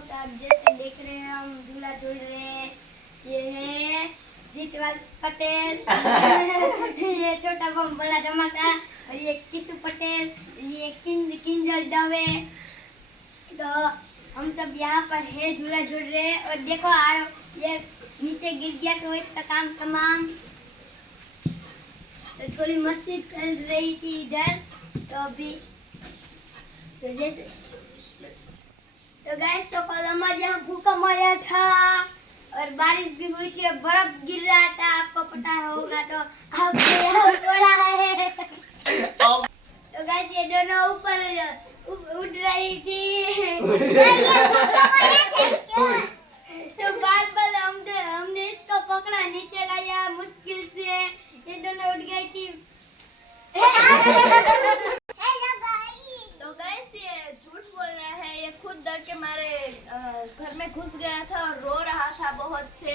लोग आप जैसे देख रहे हैं हम झूला झूल रहे हैं। ये है जीतवाल पटेल ये छोटा बम बड़ा धमाका और ये किशु पटेल, ये किंजल दवे। तो हम सब यहाँ पर है झूला झूल रहे हैं और देखो आ ये नीचे गिर गया तो इसका काम तमाम। तो थोड़ी मस्ती चल रही थी इधर। तो अभी तो जैसे तो गाइस तो कल हमारे यहाँ भूकंप आया था और बारिश भी हुई थी, बर्फ गिर रहा था, आपको पता होगा। तो आपको यहाँ पड़ा है तो गाइस ये दोनों ऊपर उड़ रही थी तो बार हमने इसको पकड़ा, नीचे लाया मुश्किल से, ये दोनों उड़ गई थी। तो गाइस ये झूठ बोल रहा है, ये खुद डर के मारे घर में घुस गया था और रो रहा था बहुत से।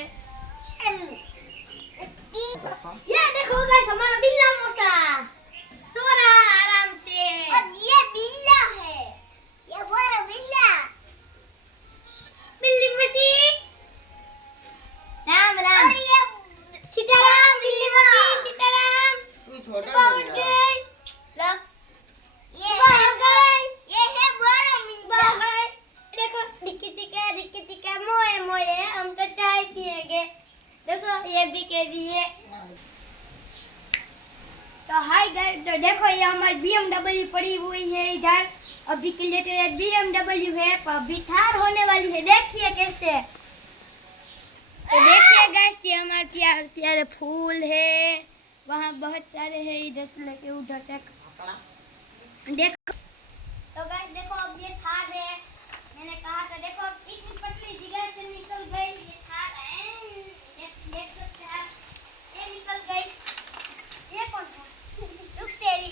ये देखो गाइस हमारा बिल्ला मौसा सो रहा है आराम से। और ये बिल्ला है, ये बड़ा बिल्ला। बिल्ली मौसी राम राम। और ये सीताराम बिल्ली मौसी सीताराम। तू छोटा सुबह नहीं उठ यार। गई। लो ये सुबह हो गई। ये है बड़ा सुबह बिल्ला। हो गई। देखो डिक्की चिक्का मोए मोए हम तो चाय पिएंगे। देखो ये भी कह रही है। तो हाय गाइस, तो देखो ये हमारी BMW पड़ी हुई है इधर। अभी के लिए तो ये BMW है, पर अभी थार होने वाली है, देखिए कैसे। तो देखिए गाइस ये हमारे प्यारे प्यारे फूल है, वहाँ बहुत सारे हैं, इधर से लेके उधर तक। देखो तो गाइस देखो अब ये थार है, मैंने कहा था देखो अब इतनी पतली जगह से निकल गई ये थार है। देख सकते हैं ये निकल गई। ये कौन था? रुक तेरी।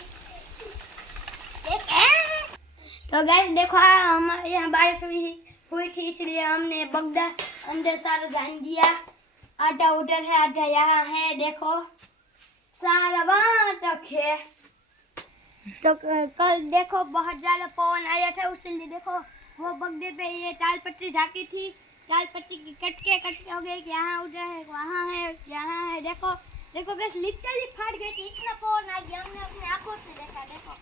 तो गाइस देखो हमारे यहाँ बारिश हुई थी, इसलिए हमने बगदा अंदर सारा ध्यान दिया। आधा उधर है आधा यहाँ है, देखो सारा वहाँ तक है। तो कल देखो बहुत ज्यादा पवन आया था, उसलिए देखो वो बगदे पे ये ताल पट्टी ढाकी थी, ताल पट्टी की कट के हो गई कि यहाँ उधर है वहाँ है यहाँ है। देखो देखो गैस लिटरली फाट गई थी, इतना पवन आ गया, हमने अपनी आंखों से देखा। देखो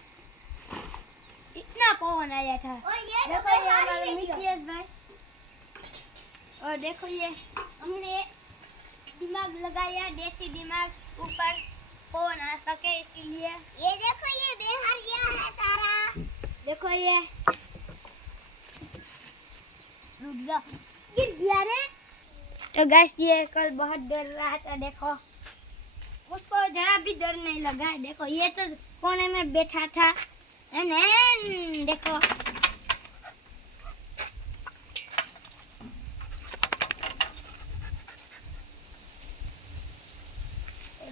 इतना पवन आया था। और ये देखो ये हमारा मिथिलेश भाई। और देखो ये हमने दिमाग लगाया, देसी दिमाग, ऊपर पवन आ सके इसीलिए। ये देखो ये बेहर गया है सारा। देखो ये रुक जा गिर गया रे। तो गैस ये कल बहुत डर रहा था, देखो उसको जरा भी डर नहीं लगा। देखो ये तो कोने में बैठा था। देखो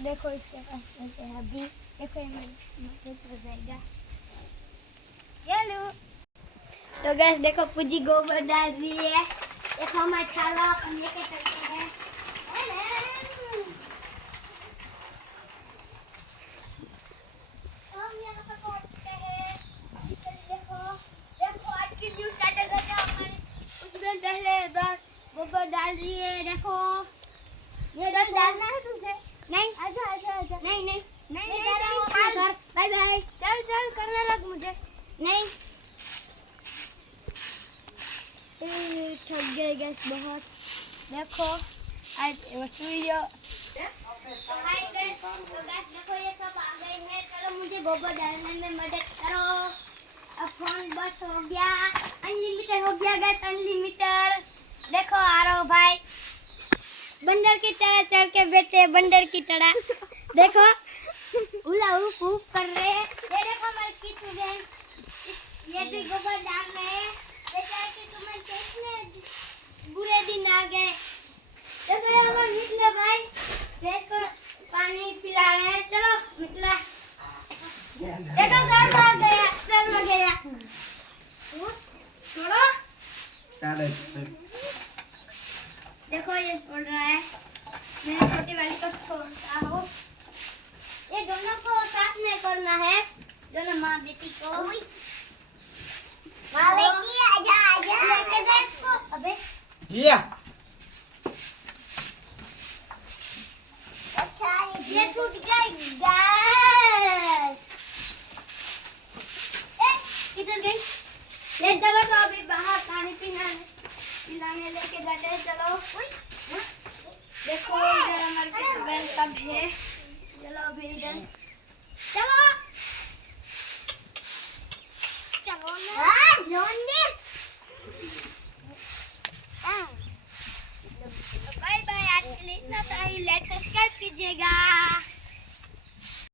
देखो इसके पास कैसे है अभी। देखो ये हो जाएगा। चलो तो गैस देखो पूजी गोबर डाल रही है। देखो हमारे थाला अपन लेके चलते हैं। हम यहाँ पर पहुँचते हैं। देखो देखो आज की न्यूज़ स्टार्टर करके हमारे कुछ दिन पहले बस गोबर डाल रही है। देखो ये डर डालना है तुझे? नहीं आजा आजा आजा। नहीं नहीं मैं जा रहा हूँ अपने घर। Bye bye. चल चल करने लग मुझे। नहीं थक गए गैस बहुत। देखो आज वीडियो तो हाय गैस, तो गैस देखो ये सब आ गए हैं। चलो मुझे गोबर डालने में मदद करो। अब फोन बस हो गया, अनलिमिटेड हो गया गैस, अनलिमिटेड। देखो आ रहा हूँ भाई, बंदर की तरह चढ़ के बैठे, बंदर की तरह। देखो उला ऊप कर रहे हैं। ये देखो हमारे किचू बहन, ये भी गोबर डाल रहे हैं। कि तुम्हें कितने बुरे दिन आ गए। देखो ये हमारे मिथिला भाई देखो पानी पिला रहे हैं। चलो मिथिला देखो सर आ गया, सर आ गया। छोड़ो देखो ये छोड़ रहा है। मैं छोटी वाली को छोड़ता हूँ। ये दोनों को साथ में करना है, दोनों माँ बेटी को। माँ बेटी आजा आजा। लेके जा इसको। ये अच्छा ये टूट गई गैस। किधर गई? ले चलो तो अभी बाहर पानी पिलाने लेके जाते हैं। चलो देखो इधर हमारे कैमरामैन कब है। चलो अभी इधर चलो चलो ना। हाँ लोने बाय बाय, आज के लिए इतना था ही। लाइक सब्सक्राइब कीजिएगा।